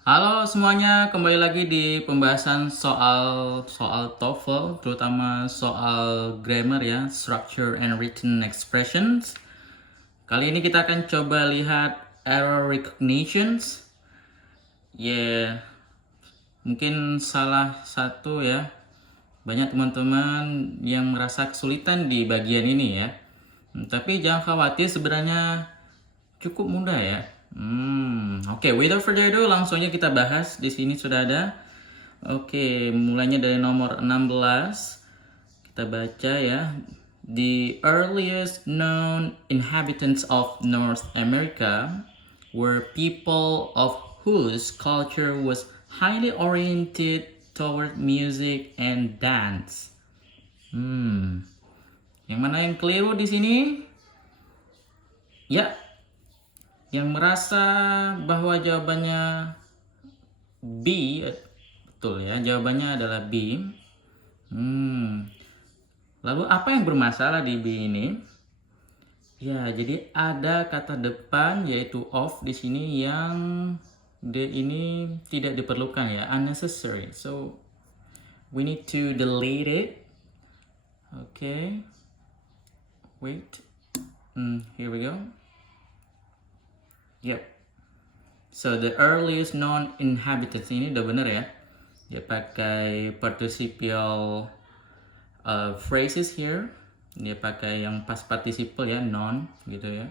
Halo semuanya, kembali lagi di pembahasan soal TOEFL, terutama soal grammar ya, structure and written expressions. Kali ini kita akan coba lihat error recognitions. Ya, mungkin salah satu ya, banyak teman-teman yang merasa kesulitan di bagian ini ya. Tapi jangan khawatir, sebenarnya cukup mudah ya. Oke, without further ado, langsung aja kita bahas. Di sini sudah ada. Oke, mulainya dari nomor 16. Kita baca ya. The earliest known inhabitants of North America were people of whose culture was highly oriented toward music and dance. Yang mana yang keliru di sini? Ya, yang merasa bahwa jawabannya B, betul ya, jawabannya adalah B. Lalu apa yang bermasalah di B ini? Ya, jadi ada kata depan yaitu of di sini yang D ini tidak diperlukan ya, unnecessary. So we need to delete it. Okay. Wait. Here we go. Yep. So the earliest known inhabitants ini udah bener ya. Dia pakai participial phrases here. Dia pakai yang past participle ya, non gitu ya.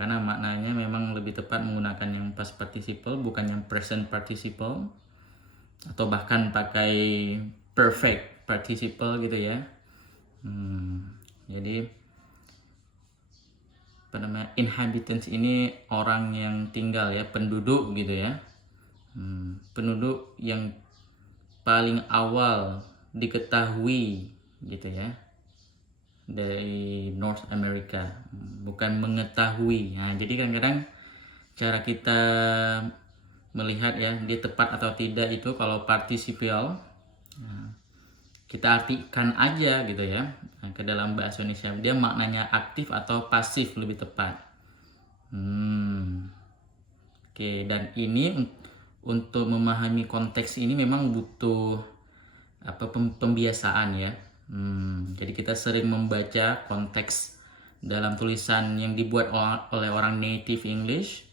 Karena maknanya memang lebih tepat menggunakan yang past participle bukan yang present participle, atau bahkan pakai perfect participle gitu ya. Jadi apa namanya, inhabitants ini orang yang tinggal ya, penduduk gitu ya. Penduduk yang paling awal diketahui gitu ya dari North America, bukan mengetahui. Nah, jadi kadang-kadang cara kita melihat ya dia tepat atau tidak itu kalau participial, kita artikan aja gitu ya, ke dalam bahasa Indonesia dia maknanya aktif atau pasif lebih tepat. Oke, dan ini untuk memahami konteks ini memang butuh pembiasaan ya. Jadi kita sering membaca konteks dalam tulisan yang dibuat oleh orang native English.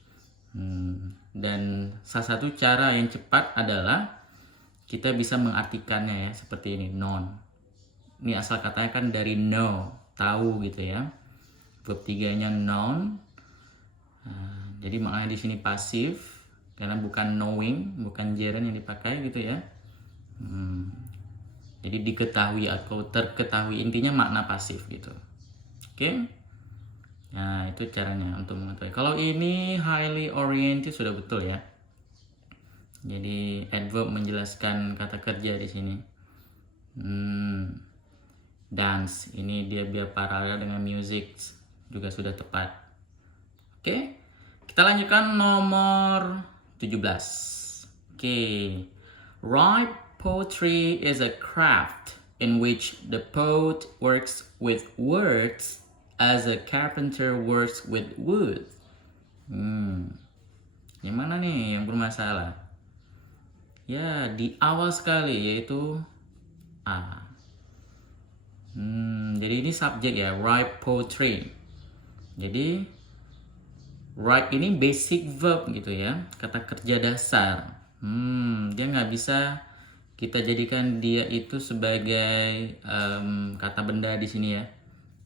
Dan salah satu cara yang cepat adalah kita bisa mengartikannya ya, seperti ini, known. Ini asal katanya kan dari know, tahu gitu ya. Verb 3-nya known. Jadi maknanya di sini pasif karena bukan knowing, bukan gerund yang dipakai gitu ya. Jadi diketahui atau terketahui, intinya makna pasif gitu. Oke. Nah, itu caranya untuk mengetahui. Kalau ini highly oriented sudah betul ya. Jadi adverb menjelaskan kata kerja di sini. Dance ini dia biar paralel dengan music juga sudah tepat. Oke. Kita lanjutkan nomor 17. Oke. Write poetry is a craft in which the poet works with words as a carpenter works with wood. Yang mana nih yang bermasalah? Ya, di awal sekali yaitu A. Jadi ini subjek ya, write poetry. Jadi write ini basic verb gitu ya, kata kerja dasar. Dia nggak bisa kita jadikan dia itu sebagai kata benda di sini ya.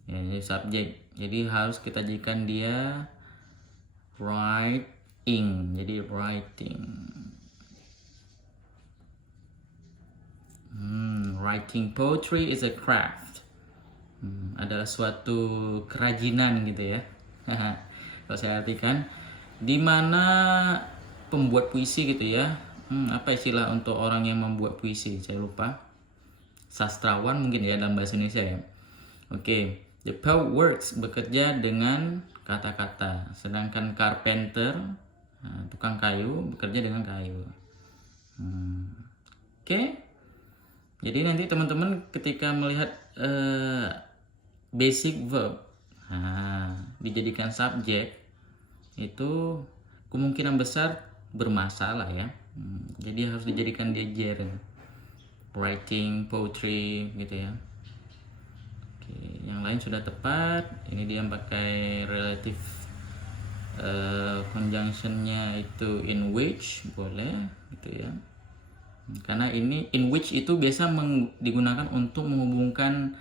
Ya, ini subjek. Jadi harus kita jadikan dia writing. Jadi writing. Writing poetry is a craft. Adalah suatu kerajinan gitu ya. Kalau saya artikan, di mana pembuat puisi gitu ya. Apa istilah untuk orang yang membuat puisi? Saya lupa. Sastrawan mungkin ya dalam bahasa Indonesia ya. Oke. The poet works, bekerja dengan kata-kata. Sedangkan carpenter, tukang kayu, bekerja dengan kayu. Oke. Jadi nanti teman-teman ketika melihat basic verb dijadikan subjek, itu kemungkinan besar bermasalah ya. Jadi harus dijadikan dia ger. Writing, poetry gitu ya. Oke, yang lain sudah tepat. Ini dia pakai relative conjunctionnya itu in which, boleh gitu ya. Karena ini in which itu biasa digunakan untuk menghubungkan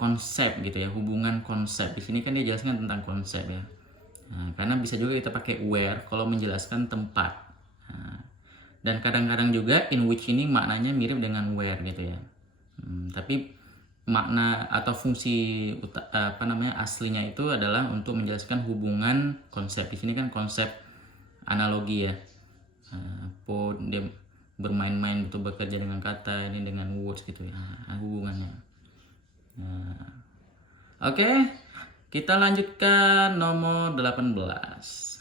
konsep gitu ya, hubungan konsep. Di sini kan dia jelaskan tentang konsep ya. Nah, karena bisa juga kita pakai where kalau menjelaskan tempat. Nah, dan kadang-kadang juga in which ini maknanya mirip dengan where gitu ya. Tapi makna atau fungsi aslinya itu adalah untuk menjelaskan hubungan konsep. Di sini kan konsep analogi ya. Dia bermain-main betul, bekerja dengan kata, ini dengan words gitu ya, hubungannya. Oke, kita lanjutkan nomor 18.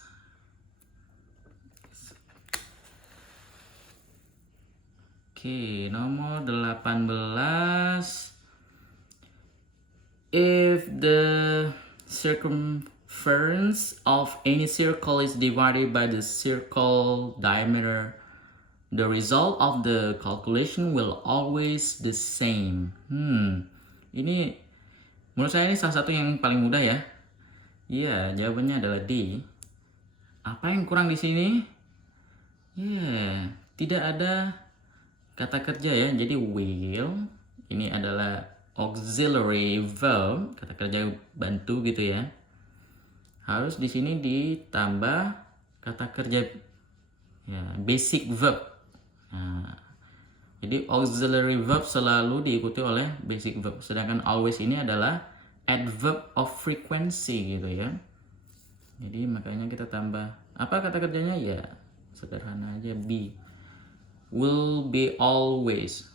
Oke, nomor 18. If the circumference of any circle is divided by the circle diameter, the result of the calculation will always the same. Ini menurut saya ini salah satu yang paling mudah ya. Iya, jawabannya adalah D. Apa yang kurang di sini? Tidak ada kata kerja ya. Jadi will ini adalah auxiliary verb, kata kerja bantu gitu ya. Harus di sini ditambah kata kerja ya, basic verb. Nah, jadi auxiliary verb selalu diikuti oleh basic verb. Sedangkan always ini adalah adverb of frequency gitu ya. Jadi makanya kita tambah apa kata kerjanya ya sederhana aja, be. Will be always.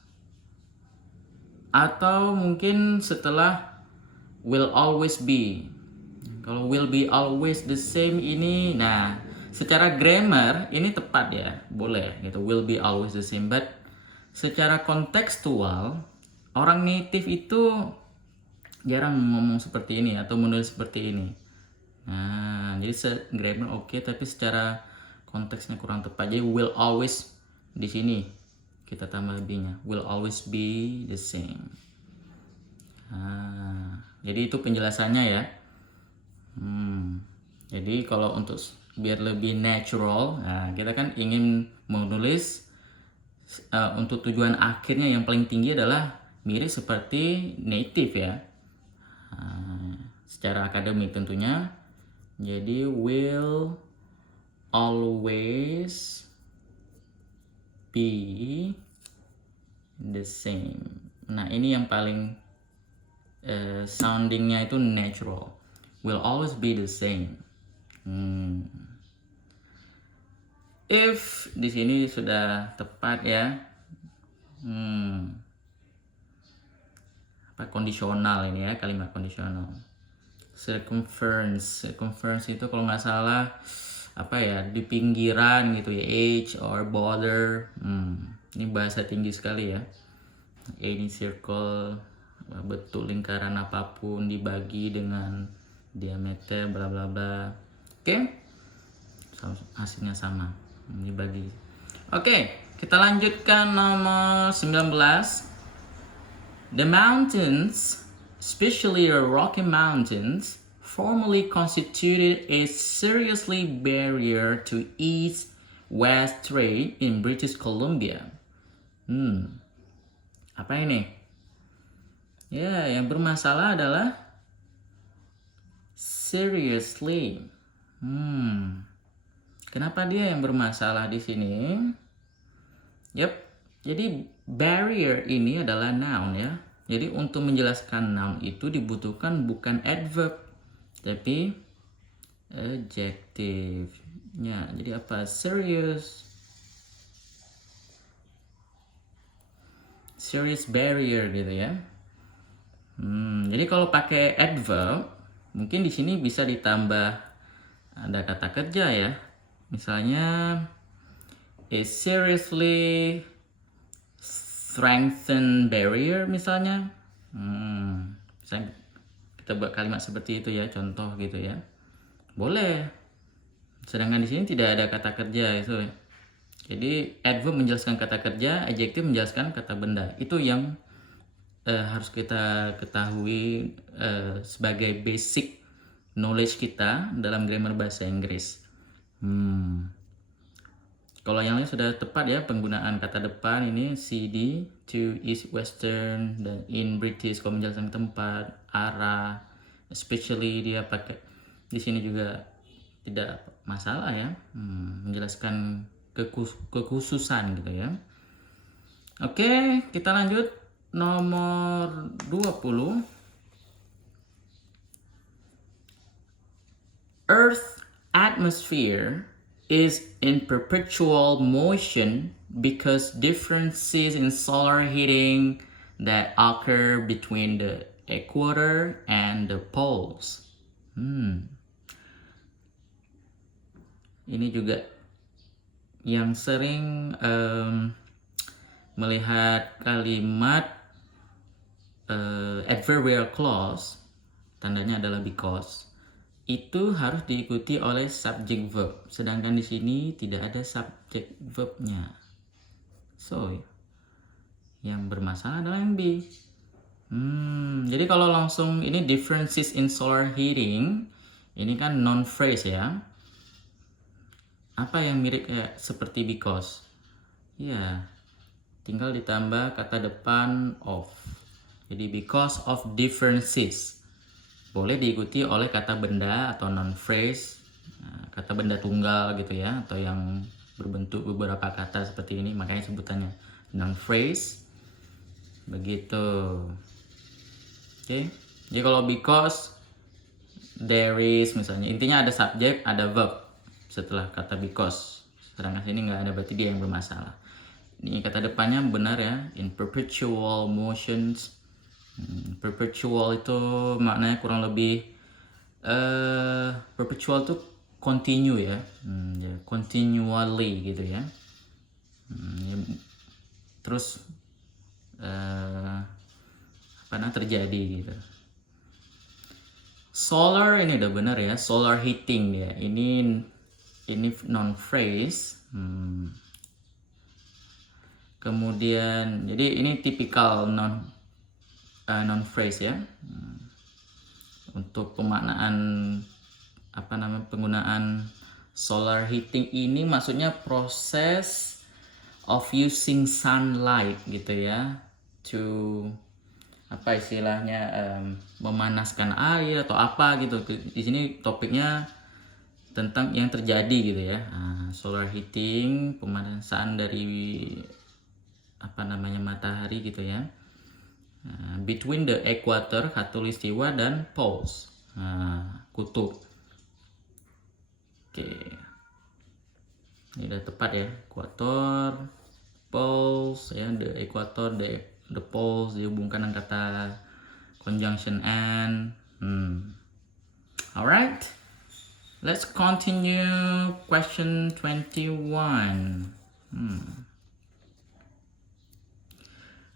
Atau mungkin setelah will always be. Kalau will be always the same ini, nah secara grammar ini tepat ya, boleh gitu, will be always the same. But secara kontekstual, orang native itu jarang ngomong seperti ini atau menulis seperti ini. Nah, jadi grammar oke, tapi secara konteksnya kurang tepat. Jadi will always di sini kita tambah be-nya, will always be the same. Nah, jadi itu penjelasannya ya. Jadi kalau untuk biar lebih natural, nah kita kan ingin menulis untuk tujuan akhirnya yang paling tinggi adalah mirip seperti native ya. Secara akademik tentunya. Jadi will always be the same. Nah ini yang paling soundingnya itu natural. Will always be the same. If di sini sudah tepat ya. Apa kondisional ini ya, kalimat kondisional. Circumference itu kalau nggak salah apa ya, di pinggiran gitu ya, edge or border. Ini bahasa tinggi sekali ya. Any circle, bentuk lingkaran apapun dibagi dengan diameter bla bla bla. Oke? Hasilnya sama. Dibagi. Oke, kita lanjutkan nomor 19. The mountains, especially the Rocky Mountains, formerly constituted a seriously barrier to east-west trade in British Columbia. Apa ini? Ya, yang bermasalah adalah seriously. Kenapa dia yang bermasalah di sini? Jadi barrier ini adalah noun ya. Jadi untuk menjelaskan noun itu dibutuhkan bukan adverb, tapi adjective-nya. Jadi apa? Serious barrier gitu ya. Jadi kalau pakai adverb, mungkin di sini bisa ditambah ada kata kerja ya. Misalnya a seriously strengthen barrier misalnya. Misalnya kita buat kalimat seperti itu ya, contoh gitu ya. Boleh. Sedangkan di sini tidak ada kata kerja itu. Jadi adverb menjelaskan kata kerja, adjective menjelaskan kata benda. Itu yang harus kita ketahui sebagai basic knowledge kita dalam grammar bahasa Inggris. Kalau yang lain sudah tepat ya, penggunaan kata depan ini CD, to, east, western, dan in British kalau menjelaskan tempat, arah, especially dia pakai di sini juga tidak masalah ya, menjelaskan kekhususan gitu ya. Oke, kita lanjut nomor 20. Earth atmosphere is in perpetual motion because differences in solar heating that occur between the equator and the poles. Ini juga yang sering melihat kalimat adverbial clause, tandanya adalah because, itu harus diikuti oleh subject verb. Sedangkan di sini tidak ada subject verbnya. So, yang bermasalah adalah yang B. Jadi kalau langsung ini differences in solar heating, ini kan non phrase ya. Apa yang mirip seperti because? Ya, tinggal ditambah kata depan of. Jadi because of differences. Boleh diikuti oleh kata benda atau non phrase, kata benda tunggal gitu ya, atau yang berbentuk beberapa kata seperti ini, makanya sebutannya non phrase. Begitu. Oke. Jadi kalau because there is misalnya, intinya ada subjek, ada verb setelah kata because. Sedangkan sini nggak ada, berarti dia yang bermasalah. Ini kata depannya benar ya, in perpetual motions. Perpetual itu maknanya kurang lebih perpetual itu continue ya, continually gitu ya. Terus terjadi gitu. Solar ini udah benar ya, solar heating ya. Ini non phrase. Kemudian jadi ini tipikal non phrase ya. Untuk pemaknaan penggunaan solar heating ini maksudnya proses of using sunlight gitu ya, to istilahnya memanaskan air atau apa gitu. Di sini topiknya tentang yang terjadi gitu ya. Solar heating, pemanasan dari matahari gitu ya. Between the equator, khatulistiwa, dan poles, kutub. Oke, ini udah tepat ya, equator, poles ya, the equator, the poles dihubungkan dengan kata conjunction and. Alright, let's continue question 21.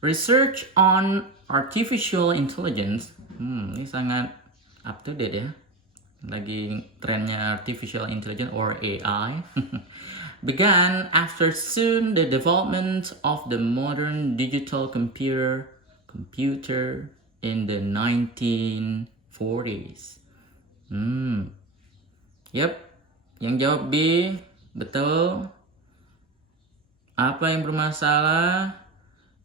Research on artificial intelligence, ini sangat up to date ya, lagi trennya artificial intelligence or AI, began after soon the development of the modern digital computer in the 1940s. Yep, yang jawab B, betul. Apa yang bermasalah?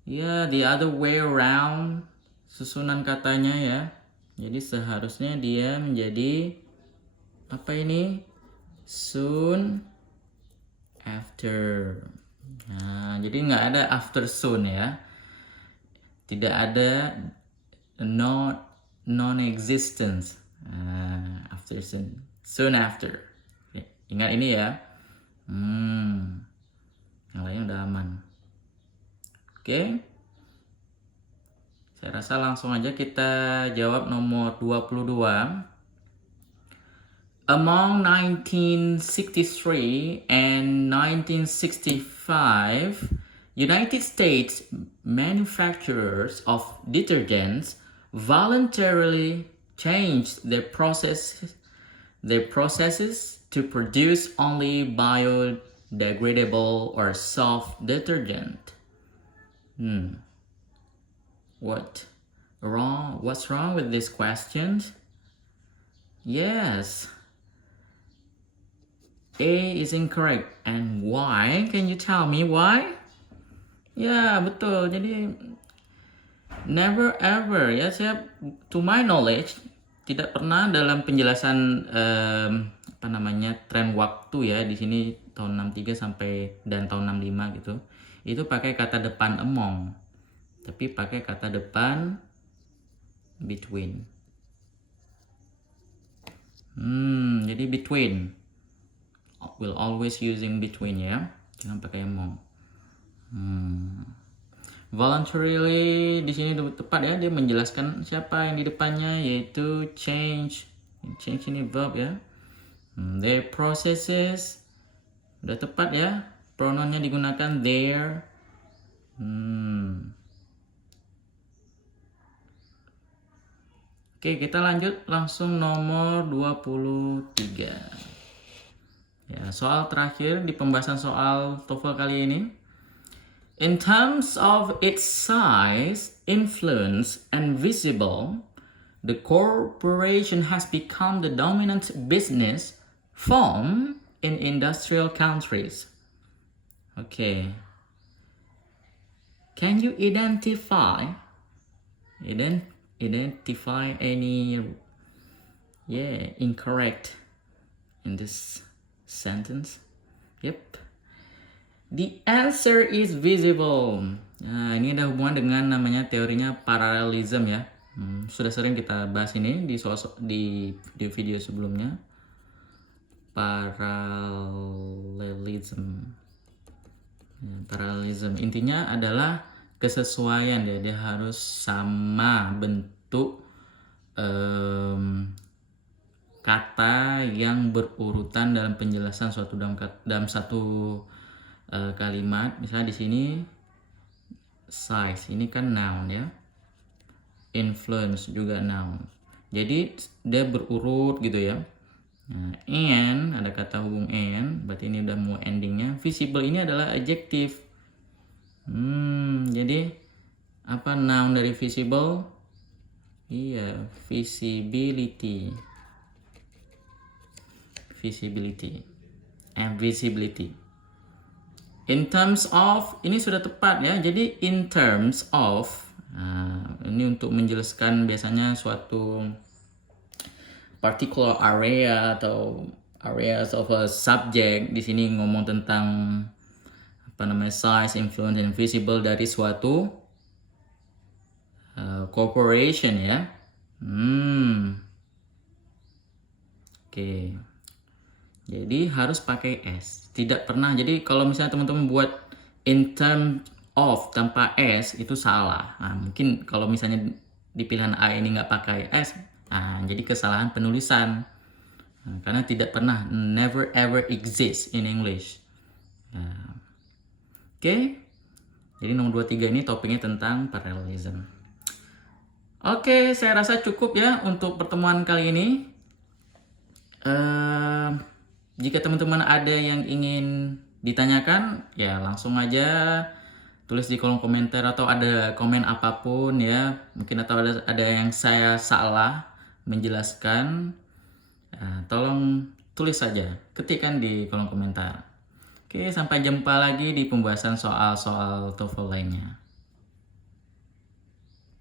Ya, the other way around, susunan katanya ya. Jadi seharusnya dia menjadi soon after. Nah, jadi nggak ada after soon ya. Tidak ada non-existence after soon. Soon after. Oke, ingat ini ya. Yang lain udah aman. Oke, saya rasa langsung aja kita jawab nomor 22. Among 1963 and 1965, United States manufacturers of detergents voluntarily changed their processes to produce only biodegradable or soft detergent. What's wrong with this question? Yes, A is incorrect. And why? Can you tell me why? Ya, betul. Jadi never ever ya, saya to my knowledge tidak pernah dalam penjelasan tren waktu ya di sini tahun 63 sampai dan tahun 65 gitu. Itu pakai kata depan among. Tapi pakai kata depan between. Jadi between. Will always using between ya. Jangan pakai among. Voluntarily di sini tepat ya, dia menjelaskan siapa yang di depannya, yaitu change ini verb ya. Their processes udah tepat ya, pronounnya digunakan their. Oke, kita lanjut langsung nomor 23 ya, soal terakhir di pembahasan soal TOEFL kali ini. In terms of its size, influence, and visible, the corporation has become the dominant business firm in industrial countries. Okay. Can you identify any incorrect in this sentence? Yep. The answer is visible. Nah, ini ada hubungan dengan namanya teorinya parallelism ya. Sudah sering kita bahas ini di video sebelumnya. Parallelism. Parallelism intinya adalah kesesuaian ya. Dia harus sama bentuk kata yang berurutan dalam penjelasan suatu dalam satu kalimat. Misalnya di sini size ini kan noun ya, influence juga noun, jadi dia berurut gitu ya. And ada kata hubung and, berarti ini udah mau endingnya. Visible ini adalah adjective. Jadi apa noun dari visible? Iya, visibility and visibility. In terms of, ini sudah tepat ya. Jadi in terms of, ini untuk menjelaskan biasanya suatu particular area atau areas of a subject. Di sini ngomong tentang size, influence, and visible dari suatu corporation ya. Oke. Jadi harus pakai S. Tidak pernah. Jadi kalau misalnya teman-teman buat in terms of tanpa S itu salah. Mungkin kalau misalnya di pilihan A ini nggak pakai S, jadi kesalahan penulisan. Karena tidak pernah, never ever exist in English. Oke. Jadi nomor 23 ini topiknya tentang parallelism. Oke, saya rasa cukup ya untuk pertemuan kali ini. Jika teman-teman ada yang ingin ditanyakan, ya langsung aja tulis di kolom komentar atau ada komen apapun ya. Mungkin atau ada yang saya salah menjelaskan, tolong tulis saja, ketikkan di kolom komentar. Oke, sampai jumpa lagi di pembahasan soal-soal TOEFL lainnya.